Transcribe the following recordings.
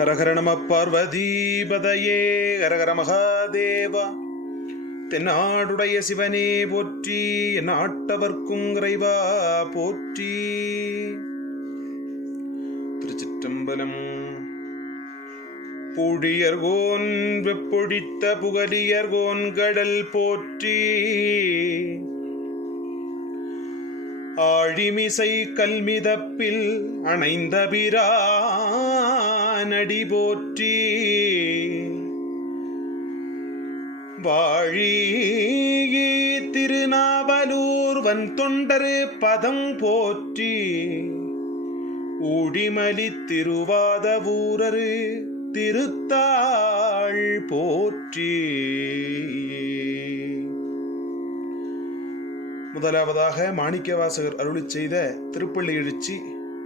ஹரஹர நம பார்வதீபதையே ஹரஹர மகாதேவா. தென்னாடுடைய சிவனே போற்றி, நாட்டவர்க்கும் இறைவா போற்றி. திருச்சிற்றம்பலம். புழியர்கோன் வெப்பொழித்த புகலியர்கோன் கடல் போற்றி, ஆழிமிசை கல்மிதப்பில் அணைந்த பிரானடி போற்றி, வாழி திருநாவலூர் வன் தொண்டரு பதம் போற்றி, ஊழிமலி திருவாதவூரரு திருத்தாள் போற்றி. முதலாவதாக மாணிக்கவாசகர் அருளிச் செய்த திருப்பள்ளி எழுச்சி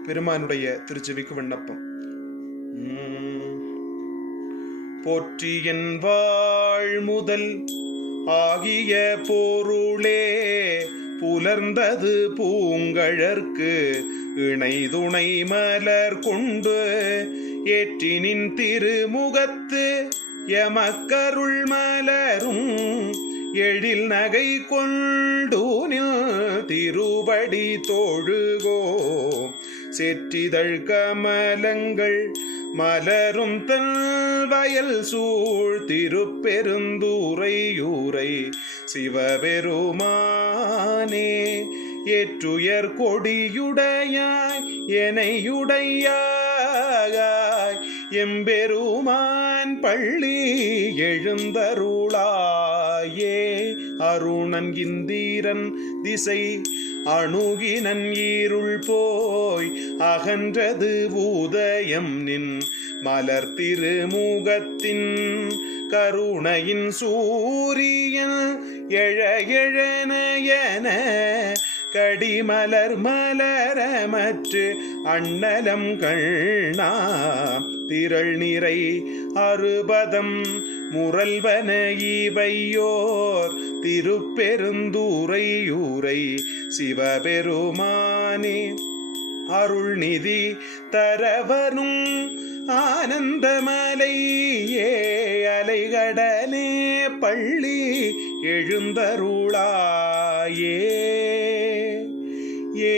பெருமானுடைய திருச்செவிக்கு விண்ணப்பம். போற்றி என் வாழ் முதல் ஆகிய பொருளே, புலர்ந்தது பூங்கழற்கு இணை துணை மலர் கொண்டு, ஏற்றினின் திருமுகத்து எமக்கருள் மலரும் எழில் நகை கொண்டூனில் திருவடி தோழுகோ, செற்றிதழ் கமலங்கள் மலரும் தன் வயல் சூழ் திருப்பெருந்துறையூரை சிவபெருமானே, ஏற்றுயர் கொடியுடையாய் எனையுடையாய் எம்பெருமான் பள்ளி எழுந்தருளாயே, அருணன் இந்தீரன் திசை அணுகினன் ஈருள் போய், அகன்றது உதயம் நின் மலர் திருமுகத்தின் கருணையின் சூரியன் எழ எழநயன கடிமலர் மலரமற்று அண்ணலம் கண்ணா, திரள் நிறை அறுபதம் முரல்வன இவையோர் திருப்பெருந்துறையூரை சிவபெருமானே, அருள்நிதி தரவனும் ஆனந்தமலையே, அலைகடலே பள்ளி எழுந்தருளாயே. ஏ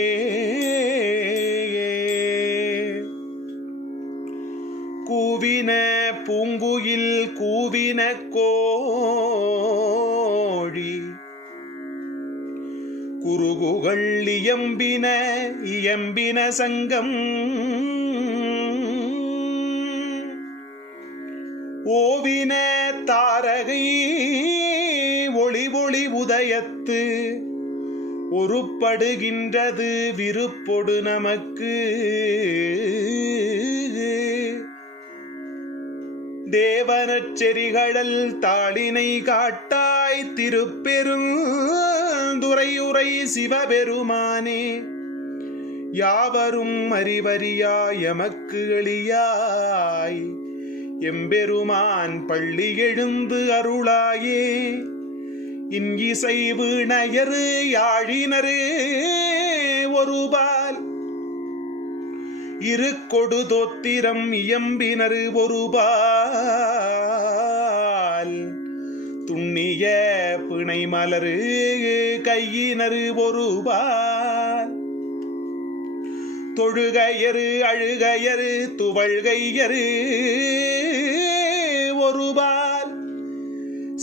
கூவின பூங்குயில் கூவின கோழி, குருகுகள் இயம்பின இயம்பின சங்கம், ஓவின தாரகை ஒளி ஒளி உதயத்து, ஒருப்படுகின்றது விருப்பொடு நமக்கு, தேவனச்செறிகடல் தாளினை காட்டாய் திருப்பெருந்துறையுரை சிவபெருமானே, யாவரும் அறிவறியாய் எமக்கு எளியாய் எம்பெருமான் பள்ளி எழுந்து அருளாயே, இன்இசை வீணையரு யாழினரு ஒருபால், இரு கொடு தோத்திரம் இயம்பினரு ஒருபால், துண்ணிய பிணை மலரு கையினரு ஒருபால், தொழுகையரு அழுகையரு துவள்கையரு ஒருபால்,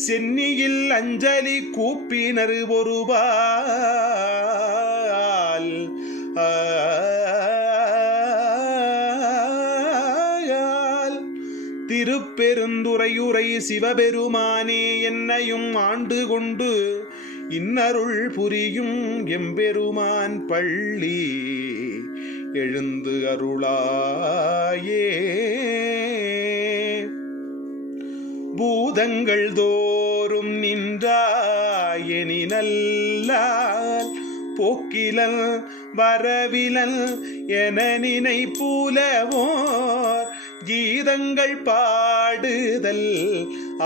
சென்னியில் அஞ்சலி கூப்பினரு ஒருபால், திருப்பெருந்துறையுரை சிவபெருமானே, என்னையும் ஆண்டு கொண்டு இன்னருள் புரியும் எம்பெருமான் பள்ளி எழுந்து அருளாயே. பூதங்கள் தோறும் நின்றாயெனினல்லால் போக்கிலல் வரவிலல் என நினை புலவோர், கீதங்கள் பாடுதல்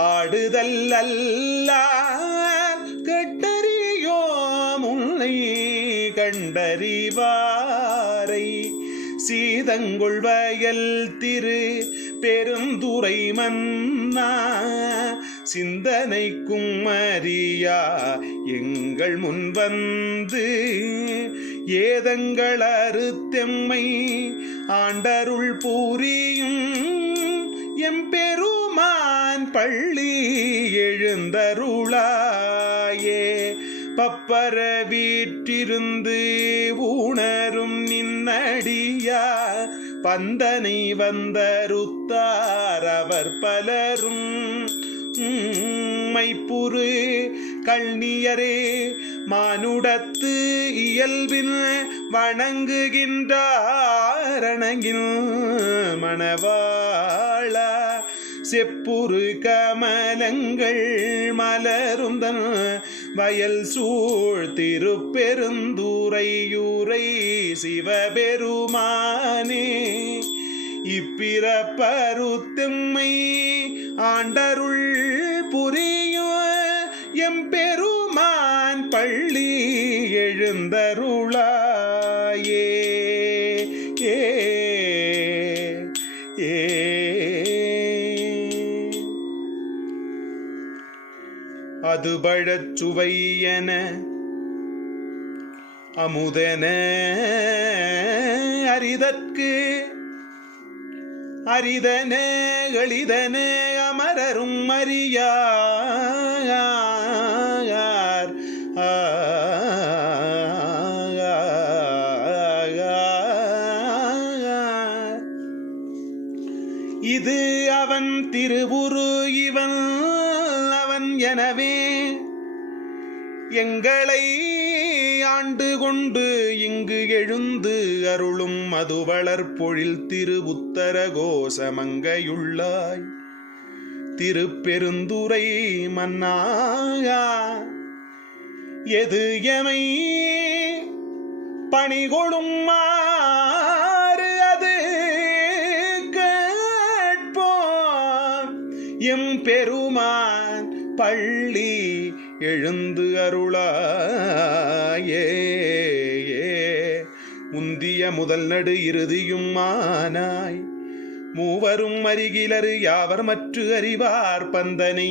ஆடுதல் அல்லால், கட்டறியோம் உன்னை கண்டறிவாரை சீதங்கொள் வயல் திரு பெருந்துறை மன்னா சிந்தனைக்கும் அறியா எங்கள் முன் வந்து ஏதங்கள் அறுத்தெம்மை ஆண்டருள் புரியும் எம்பெருமான் பள்ளி எழுந்தருளாயே பப்பர வீற்றிருந்து உணரும் நின்னடியா பந்தனை வந்தருத்தார் அவர் பலரும் மைப்புரு கள்னியரே மானுடத்து இயல்பில் வணங்குகின்றாரணங்கில் மணவாளா செப்புரு கமலங்கள் மலருந்தன் வயல் சூழ் திருப்பெருந்துறையூரை சிவபெருமானே இப்பிறப்பருத்தெம்மை ஆண்டருள் புரியும் எம்பெருமான் பள்ளி எழுந்தருளாயே ஏ ஏ அது பழச்சுவையன அமுதன அரிதற்கு அரிதன எளிதன அமரரும் அறியார் இது அவன் திருவுரு இவன் அவன் எனவே எங்களை ஆண்டு கொண்டு இங்கு எழுந்து அருளும் மதுவளர் பொழில் திரு உத்தர கோசமங்கையுள்ளாய் திருப்பெருந்துறை மன்னாயா எது எமை பணிகொளும் மாறு அது கேட்போம் எம் பெருமான் பள்ளி எழுந்து அருளாயே முந்திய முதல் நடு இறுதியும் ஆனாய் மூவரும் அருகிலரு யாவர் மற்று அறிவார் பந்தனை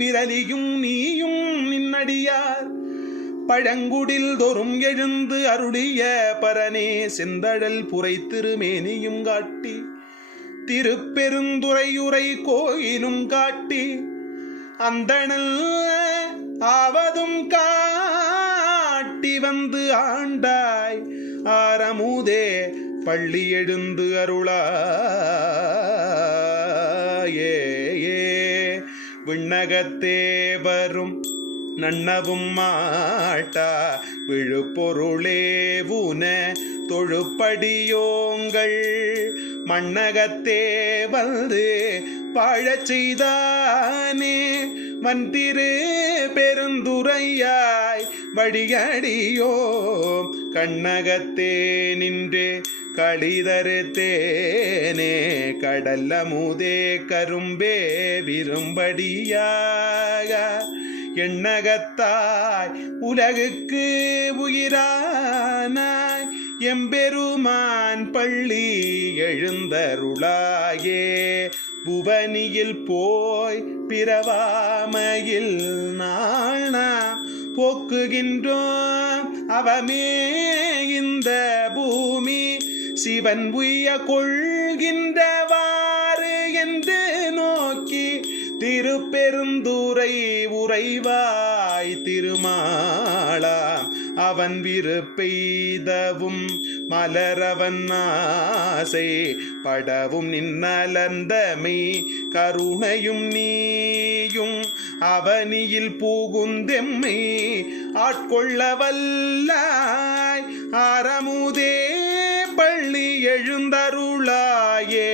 விரலியும் நீயும் நின்னடியார் பழங்குடில் தோறும் எழுந்து அருளிய பரனே செந்தழல் புரை திருமேனியும் காட்டி திருப்பெருந்துறையுரை கோயிலும் காட்டி அந்தணல் ஆவதும் காட்டி வந்து ஆண்டாய் ஆரமுதே பள்ளி எழுந்து அருளாயே விண்ணகத்தே வரும் நன்னவும் மாட்டா விழுப்பொருளே உன தொழுப்படியோங்கள் மண்ணகத்தே வந்து வாழச் செய்தானே மந்திரு பெருந்துரையாய் வழியடியோ கண்ணகத்தே நின்றே களிதறுத்தேனே கடல்லமுதே கரும்பே விரும்படியாக எண்ணகத்தாய் உலகுக்கு உயிரானாய் எம்பெருமான் பள்ளி எழுந்தருளாயே புவனியில் போய் பிறவாமையில் நாள்னா போக்குகின்றோம் அவமே இந்த பூமி சிவன் உய்ய கொள்கின்றவாறு என்று நோக்கி திருப்பெருந்துறை உறைவாய் திருமாளா அவன் விருப்பெய்தவும் மலரவன் ஆசை படவும் நின்னலந்தமை கருணையும் நீயும் அவனியில் பூகுந்தெம்மை ஆட்கொள்ள வல்லாய் ஆரமுதே பள்ளி எழுந்தருளாயே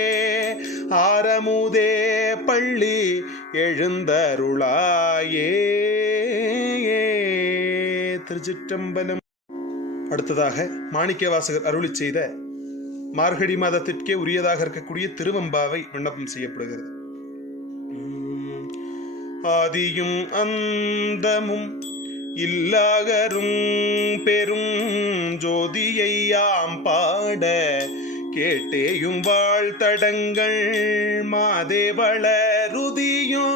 ஆரமுதே பள்ளி எழுந்தருளாயே. திருச்சிற்றம்பலம். அடுத்ததாக மாணிக்கவாசகர் அருளி செய்த மார்கழி மாதத்திற்கே உரியதாக இருக்கக்கூடிய திருவம்பாவை விண்ணப்பம் செய்யப்படுகிறது. ஆதியும் அந்தமும் இல்லாகரும் பெரும் ஜோதியை யாம் பாட கேட்டேயும் வாழ்த்தடங்கள் மாதேவளருதியோ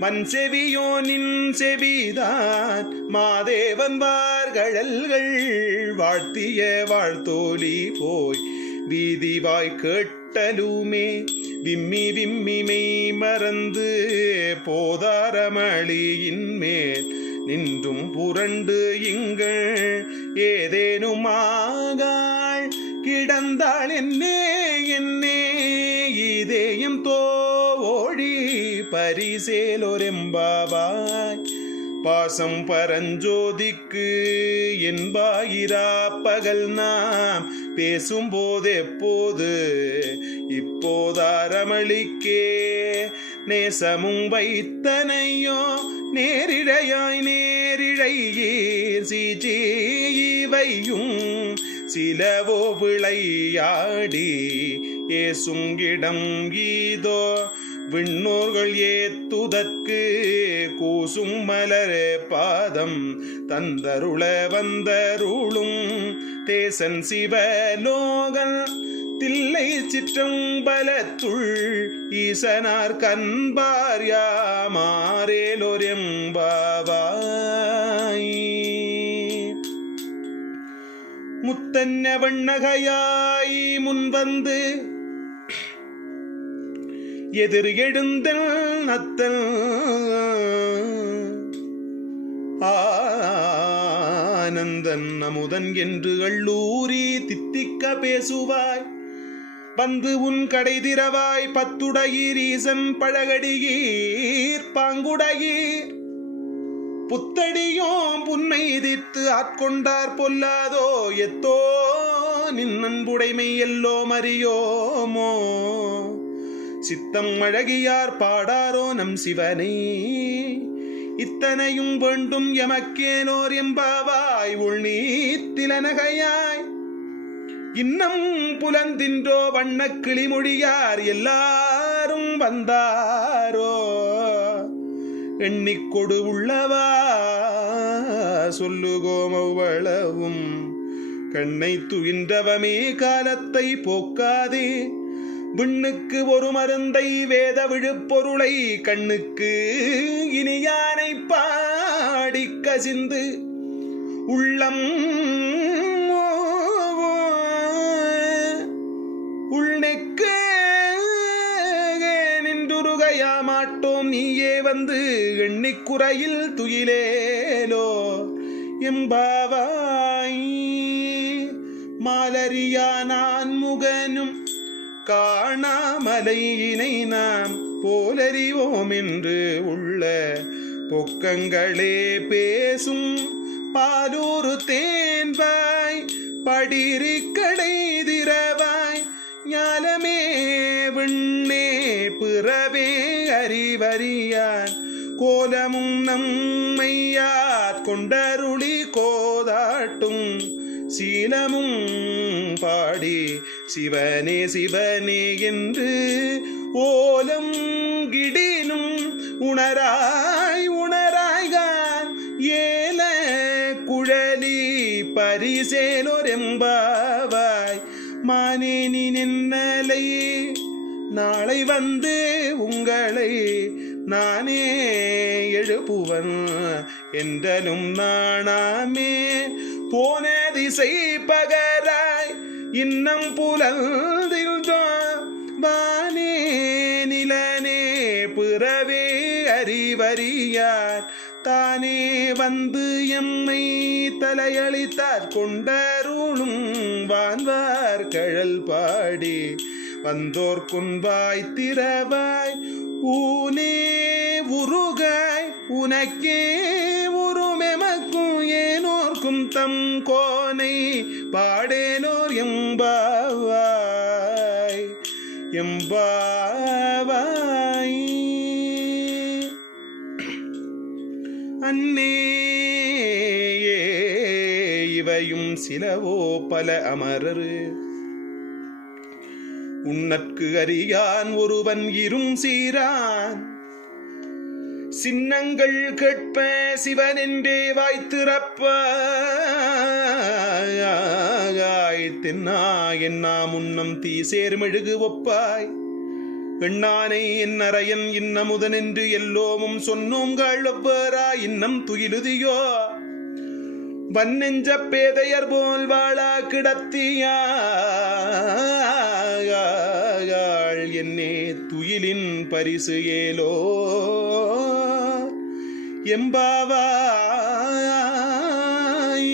மண் செவியோ நின் செவிதான் மாதேவன் வார்கழல்கள் வாழ்த்திய வாழ்த்தோலி போய் வீதிவாய் கேட்டலுமே விம்மி விம்மி மெய் மறந்து போதாரமளியின் மேல் நின்றும் புரண்டு இங்கள் ஏதேனும் ஆகாள் கிடந்தாள் என்னே என்னே இதேயம் தோழி பரிசேலொரெம்பாவாய் பாசம் பரஞ்சோதிக்கு என்பாயிரா பகல் நாம் பேசும் போதெப்போது இப்போதாரமளிக்கே நேசமும் வைத்தனையோ நேரிழையாய் நேரிழையீர் சீச்சீவையும் சிலவோ விளையாடி ஏசுங்கிடம் கீதோ விண்ணோர்கள் ஏத்துதற்கு கூசும் மலர் பாதம் தந்தருள வந்தருளும் தேசன் சிவலோகல் தில்லை சிற்றம்பலத்துள் ஈசனார் கண்பார் யாமாரேலொரெம்பாவாய் முத்தன்ன வண்ணகையாய் முன்வந்து எதிர் எழுந்தல் நத்தல் ஆனந்தன் அமுதன் என்று அள்ளூரி தித்திக்க பேசுவாய் வந்து உன் கடை திறவாய் பத்துடையீர் ஈசன் பழகடியீர் பாங்குடையீர் புத்தடியோம் புன்னை எதிர்த்து ஆட்கொண்டார் பொல்லாதோ எத்தோ நின் அன்புடைமை எல்லோ மறியோமோ சித்தம் அழகியார் பாடாரோ நம் சிவனே இத்தனையும் வேண்டும் எமக்கேனோர் எம்பாவாய் உள்நீத்திலனகையாய் இன்னம் புலந்தின்றோ வண்ண கிளிமொழியார் எல்லாரும் வந்தாரோ எண்ணிக்கொடு உள்ளவா சொல்லுகோம் அவ்வளவும் கண்ணை துயின்றவமே காலத்தை போக்காதே விண்ணுக்கு ஒரு மருந்தை வேத விழுப்பொருளை கண்ணுக்கு இனியானை பாடி கசிந்து உள்ளம் உள்நெக்கு நின்றுருகையா மாட்டோம் நீயே வந்து எண்ணிக்குறையில் துயிலேலோ எம்பாவாய் மாலரியா நான் முகனும் காணாமலையினை நாம் போலறிவோம் என்று உள்ள பொக்கங்களே பேசும் பாலூரு தேன்பாய் படிரி கடை திறவாய் ஞாலமே விண்ணே பிறவே அறிவறியான் கோலமும் நம்மையாத் கொண்டருளி கோதாட்டும் சீலமும் பாடி சிவனே சிவனே என்று ஓலம் கிடினும் உணராய் உணராய்கான் ஏல குழலி பரிசேலொரெம்பாவாய் மானேனி நின்னலை நாளை வந்து உங்களை நானே எழுப்புவன் என்றலும் நாணாமே போன திசை பகராய் இன்னம் புலந்தில்தோ வானே நிலனே பிறவே அறிவறியார் தானே வந்து எம்மை தலையளித்தார் கொண்டருளும் வான்வார் கழல் பாடி வந்தோர் குன்பாய் திறவாய் ஊனே உருகாய் உனக்கே உருமெமக்கும் ஏனோர்க்கும் தம் கோனை பாடேனோர் எம்பாவாய் எம்பாவாய் அன்னே இவையும் சிலவோ பல அமரரு உன்னற்கு அறியான் ஒருவன் இரும் சீரான் சின்னங்கள் கேட்ப சிவன் என்றே வாய்த்திறப்பாய் தென்னா என்னா முன்னம் தீ சேர்மெழுகு ஒப்பாய் எண்ணானை என்னரையன் இன்னமுதன் என்று எல்லோமும் சொன்னோங்கள் ஒவ்வொரா இன்னம் துயிலுதியோ வன்னெஞ்ச பேதையர் போல் வாழா கிடத்தியாள் என்னே துயிலின் பரிசு ஏலோ எம்பாவாய்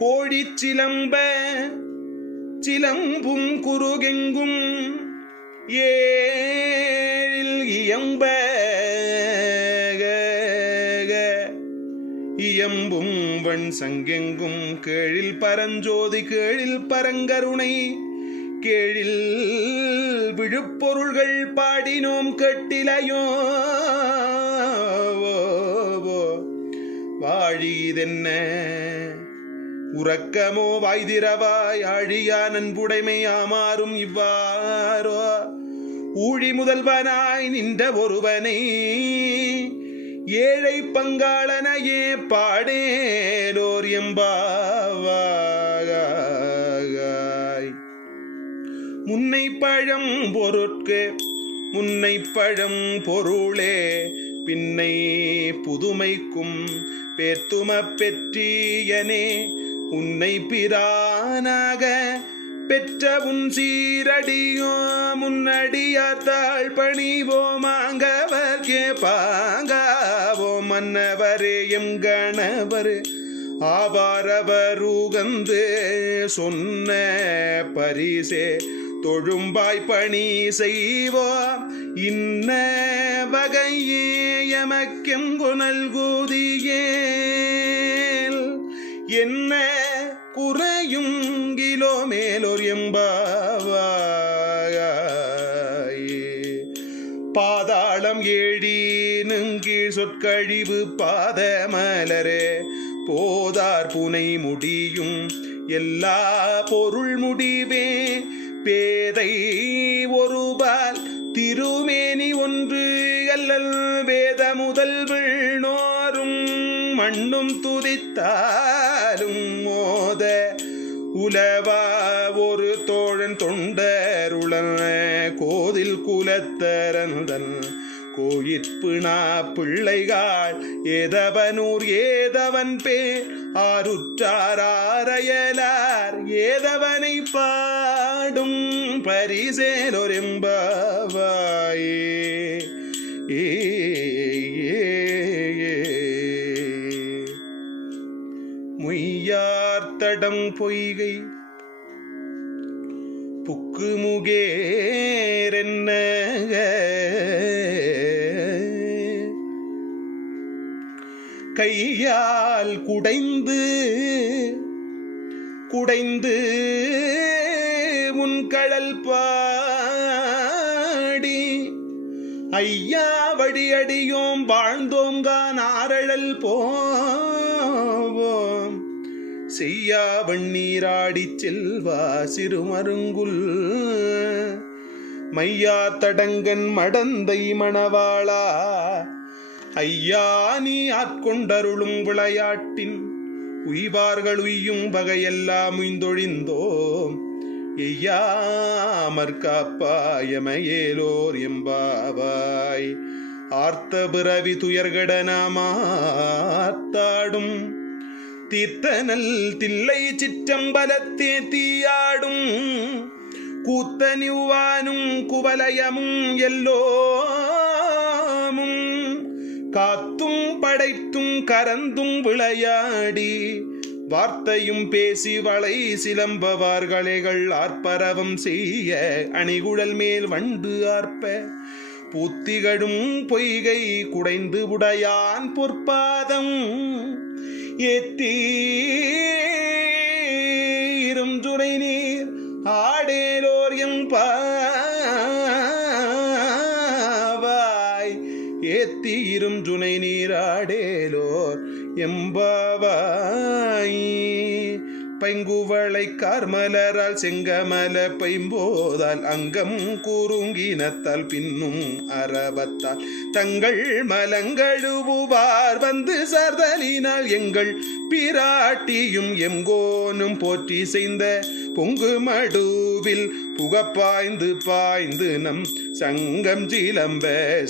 கோழி சிலம்ப சிலம்பும் குருகெங்கும் ஏழில் இயம்ப இயம்பும் வன் சங்கெங்கும் கேழில் பரஞ்சோதி கேழில் பரங்கருணை கேழில் விழுப்பொருள்கள் பாடினோம் கட்டிலையோ வாழிதென்ன உறக்கமோ வாய்திரவாய் ஆழியா நன்புடைமை ஆமாறும் இவ்வாறோ ஊழி முதல்வனாய் நின்ற ஒருவனை ஏழை பங்காளனையே பாடேலோர் எம்பாவாய் முன்னை பழம் பொருட்கு முன்னை பழம் பொருளே பின்னை புதுமைக்கும் பேத்தும பெற்றியனே உன்னை பிரானாக பெற்ற உன் சீரடியோ முன்னடியாத்தாள் பணிவோமாங்கவர்கே பாங்காவோ மன்னவரே எம் கணவர் ஆவாரவருகந்து சொன்ன பரிசே தொழும்பாய் பணி செய்வோ இன்ன வகையே எமக்கெம்பு நல்குதியேல் என்ன குறையும் கிலோ மேலோர் எம்பாவாய் பாதாளம் ஏழீனுங்கீழ் சொற்கழிவு பாதமலரே போதார் புனை முடியும் எல்லா பொருள் முடிவே பேதை ஒருபால் திருமேனி ஒன்று அல்லல் வேத முதல் விண்ணோரும் மண்ணும் துதித்தாலும் மோத உலவா ஒரு தோழன் தொண்டருளன் கோதில் குலத்தரந்தன் கோயிற்பிணா பிள்ளைகாள் ஏதவனூர் ஏதவன் பேர் ஆருற்றாரையலார் ஏதவனை பாடும் பரிசேலொரெம்பாவாயே முய்யார்த்தடம் பொய்கை புக்குமுகேரென்ன கையால் குடைந்து குடைந்து உன் கடல் பாடி ஐயா வடியடியோம் வாழ்ந்தோங்கான் ஆரழல் போவோம் செய்யா வண்ணீராடி செல்வா சிறுமருங்குல் மையா தடங்கன் மடந்தை மணவாளா ஐயா நீ ஆட்கொண்டருளும் விளையாட்டின் உய்வார்கள் உய்யும் வகையெல்லாம் உய்ந்தொழிந்தோம் எய்யாமற் காப்பாயமையேலோர் எம்பாவாய் ஆர்த்த பிறவி துயர்கட நாமாத்தாடும் தீர்த்தனல் தில்லை சிற்றம்பலத்தே தீயாடும் கூத்தனிவானும் குவலயமும் எல்லோமும் காத்தும் படைத்தும் கரந்தும் விளையாடி வார்த்தையும் பேசி வளை சிலம்பவார்களைகள் ஆர்ப்பரவம் செய்ய அணிகுழல் மேல் வண்டு ஆர்ப்ப பூத்திகடும் பொய்கை குடைந்து உடையான் பொற்பாதம் ஏத்தீரும் துறை நீர் ஆடேலோர் எம்பாவாய் ஏத்தீரும் துணை நீராடேலோர் எம்பாவாய் பைங்குவளை கார்மலரால் செங்கமல பைம்போதால் அங்கம் கூறுங்கினத்தால் பின்னும் அரவத்தால் தங்கள் மலங்கழுவுவார் வந்து சார்தலினால் எங்கள் பிராட்டியும் எங்கோனும் போற்றி செய்த பொங்கு மடுவில் புகப்பாய்ந்து பாய்ந்து நம் சங்கம்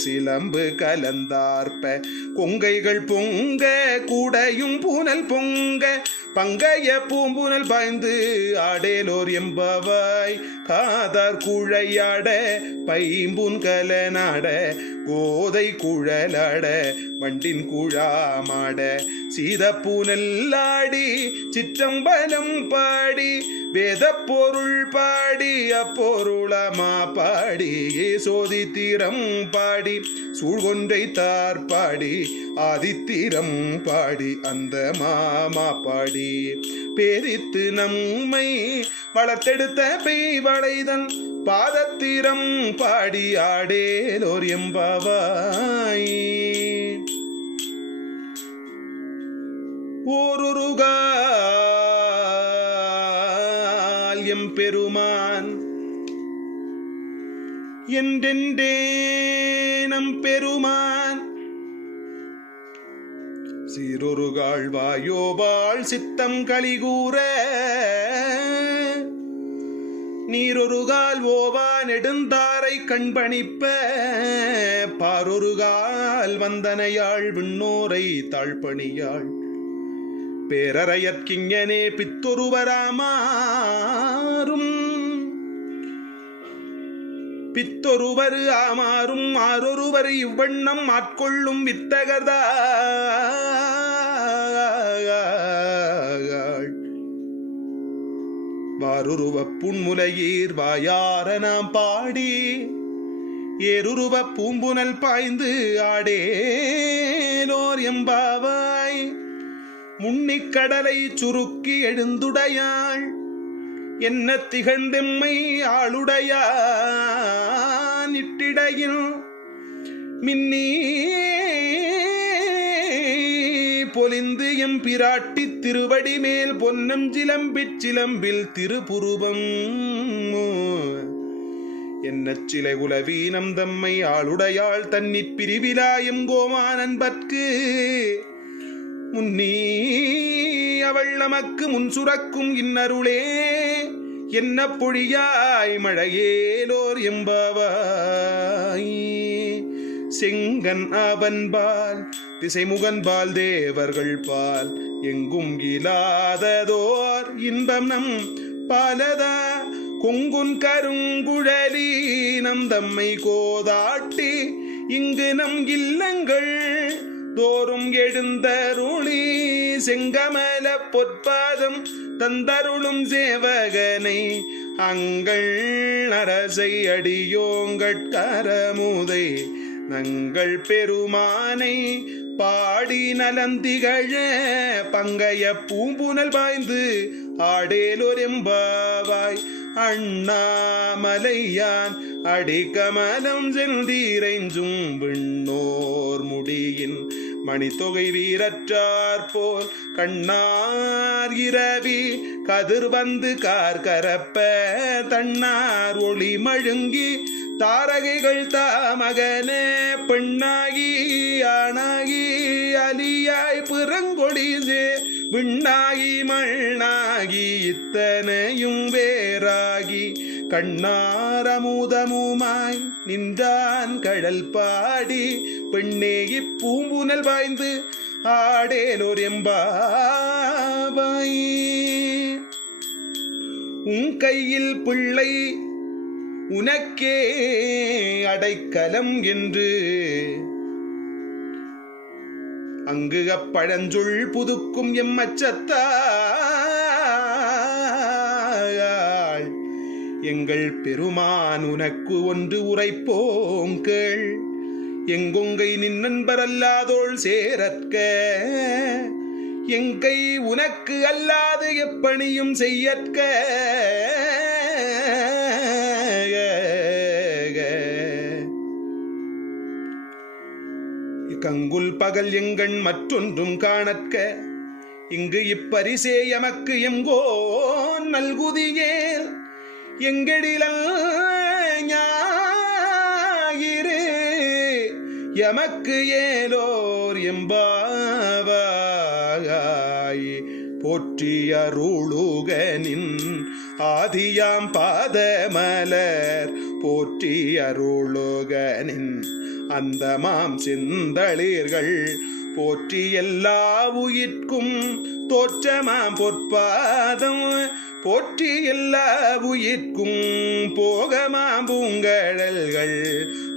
சிலம்பு கலந்தார்ப்ப கொங்கைகள் பொங்க கூடையும் பூனல் பொங்க பங்கைய பூம்புனல் பாய்ந்து ஆடேலோர் எம்பவாய் காதார் குழையாட பைம்புன் கலனாட கோதை குழலாட வண்டின் குழாமாட சீதப்பூனல்லாடி சிற்றம்பலம் பாடி வேத பொருள் பாடி அப்பொருளமா பாடி சோதித்திரம் பாடி சூழ்கொன்றை தார் பாடி ஆதித்திரம் பாடி அந்த மாமா பாடி பேரித்து நம்மை வளர்த்தெடுத்த பெய்வளைதன் பாதத்திரம் பாடி ஆடேலோர் எம்பாவாய் ஓருருகால் எம்பெருமான் என்றென்றே நம் பெருமான் சீரொருகாள் வாயோபாள் சித்தம் களிகூற நீரொருகால் ஓவா நெடுந்தாரை கண்பணிப்ப பாரொருகால் வந்தனையாள் விண்ணோரை தாழ்பணியாள் பேரறையற்கிஞனே பித்தொருவராமாறும் பித்தொருவர் ஆமாறும் ஆரொருவர் இவ்வண்ணம் ஆட்கொள்ளும் வித்தகர்தாள் வாருருவ புன்முலையீர் வாயார நாம் பாடி ஏருருவ பூம்புனல் பாய்ந்து ஆடேலோர் எம்பாவாய் முன்னிக்கடலை சுருக்கி எழுந்துடையாள் என்ன திகழ்ந்தெம்மை ஆளுடையான் இட்டிடையில் மின்னி பொலிந்து எம் பிராட்டி திருவடி மேல் பொன்னம் சிலம்பில் திருப்புருவம் என்ன சிலை உலவீனம் தம்மை ஆளுடையாள் தன்னிற் பிரிவிலாயும் கோமான் அன்பர்க்கு முன்னீ அவள் நமக்கு முன் சுரக்கும் இன்னருளே என்ன பொழியாய் மழையேலோர் எம்பாவாய் செங்கன் அவன்பால் திசைமுகன்பால் தேவர்கள் பால் எங்கும் இலாததோர் இன்பம் நம் பாலதா கொங்குன் கருங்குழலி நம் தம்மை கோதாட்டி இங்கு நம் இல்லங்கள் தோறும் எழுந்தருளி செங்கமல பொற்பாதம் தந்தருளும் சேவகனை அங்கள் அரசை அடியோங்கட்கரமுதை நங்கள் பெருமானை பாடி நலந்திகழ பங்கைய பூம்புனல் பாய்ந்து ஆடேலோர் எம்பாவாய் அண்ணாமலையான் அடிக்கமலம் செல்தீரைஞ்சும் விண்ணோர் முடியின் மணித்தொகை வீரற்றார் போல் கண்ணார் இரவி கதிர் வந்து கார்கரப்ப தன்னார் ஒளி மழுங்கி தாரகைகள் தாமகனே பெண்ணாகி ஆணாகி அலியாய் பிறங்கொடிசே விண்ணாகி மண்ணாகி இத்தனையும் வேறாகி கண்ணாரமுதமுமாய் நின்றான் கடல் பாடி பெண்ணே இப்பூம்புனல் பாய்ந்து ஆடேலோர் எம்பாவாய் உன் கையில் பிள்ளை உனக்கே அடைக்கலம் என்று அங்கு அப்பழஞ்சொல் புதுக்கும் எம்மச்சத்தாள் எங்கள் பெருமான் உனக்கு ஒன்று உரைப்போம் கேள் எங்கொங்கை நின் நண்பரல்லாதோள் சேரற்க எங்கை உனக்கு அல்லாது எப்பணியும் செய்யற்க கங்குல் பகல் எங்கண் மற்றொன்றும் காணற்க இங்கு இப்பரிசே எமக்கு எங்கோ நல்குதியேல் எங்கெடிலல் ஞாயிறு எமக்கு ஏலோர் எம்பாவாய் போற்றி அருளுகனின் ஆதியாம் பாதமலர் போற்றி அருளுகனின் அந்தமாம் செந்தளிர்கள் போற்றி எல்லா உயிர்க்கும் தோற்றமாம் பொற்பாதம் போற்றி எல்லா உயிர்க்கும் போகமாம் பூங்கடல்கள்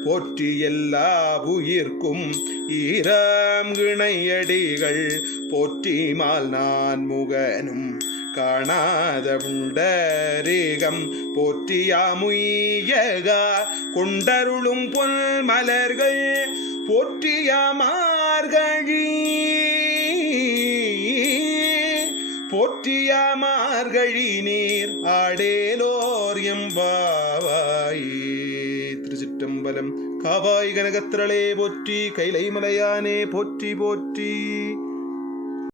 போற்றி எல்லா உயிர்க்கும் ஈராம் கிணையடிகள் போற்றி மால் நான் முகனும் காணாத உண்டரேகம் போற்றியாமுய்யகா கொண்டருளும் பொன் மலர்கள் போற்றியாமார்கழி போற்றியாமார்கழி நீர் ஆடேலோர் எம்பாவாய். திருச்சிற்றம்பலம். காவாய் கனகத்திரளே போற்றி, கைலை மலையானே போற்றி போற்றி.